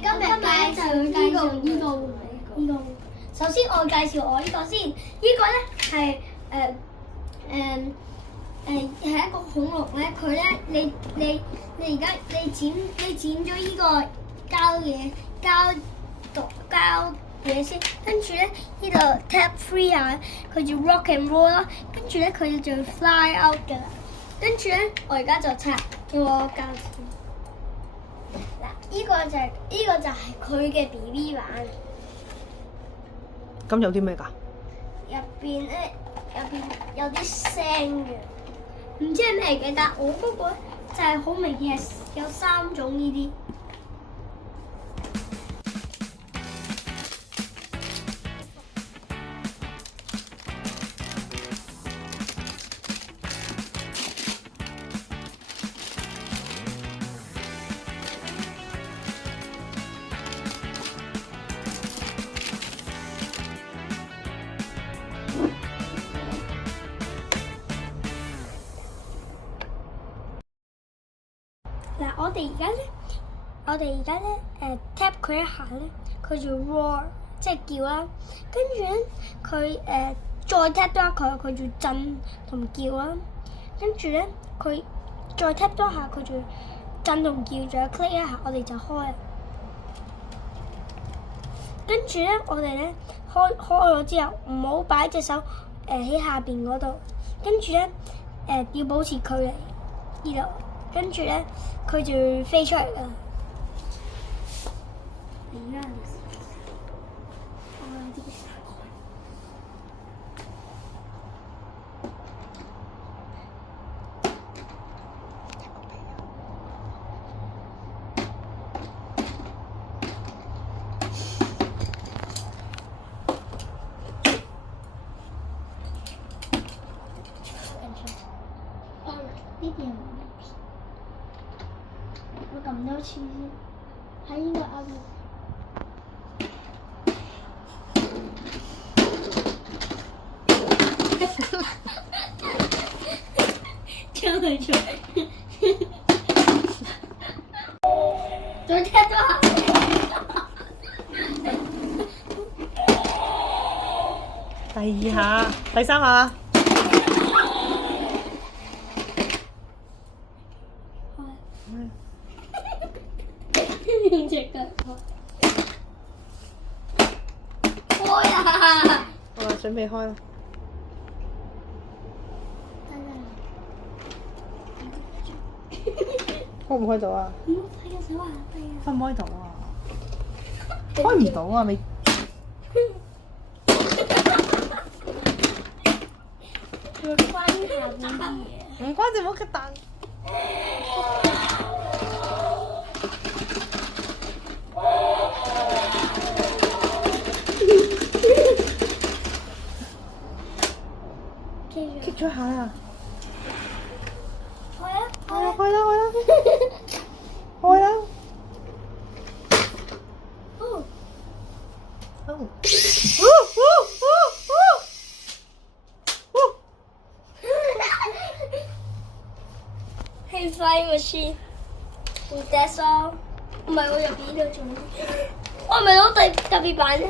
今日介紹呢個。首先我介紹我呢個先，呢個咧係一個恐龍咧，佢咧你而家你剪咗呢個膠嘢先，跟住咧呢度 tap 3下，佢就 rock and roll 啦，跟住咧佢就 fly out 㗎啦，跟住咧我而家就拆咗個膠先。嗱，呢個就係佢嘅 BB 版。咁有啲咩㗎？入邊有啲聲嘅，唔知係咩嘅，但我嗰個就係好明顯係有3種呢啲。嗱，我哋而家咧tap 佢一下咧，佢就 roar 即係叫啦。跟住咧佢再 tap 多一下，佢就震同叫啦。跟住咧佢再 tap 多一下，佢就震同叫，仲有 click 一下，我哋就開啦。跟住咧，我哋咧開咗之後，唔好擺隻手喺下邊嗰度。跟住咧要保持距離呢度。跟住咧，佢就會飛出嚟啦。呢邊我撳多次先，喺呢個啱嘅。出去！再踢多下。第2下，第3下。用隻腳開啊！好啦，準備開啦。開唔開到啊？睇個手啊！開唔開到啊？開唔到啊！未。要關下邊啲嘢。唔關，就冇咁彈。棘咗下啦！開啊！開啦！開啦！哦！Hey flying machine， that's all。唔係我入邊呢度仲，我係咪攞特別版咧？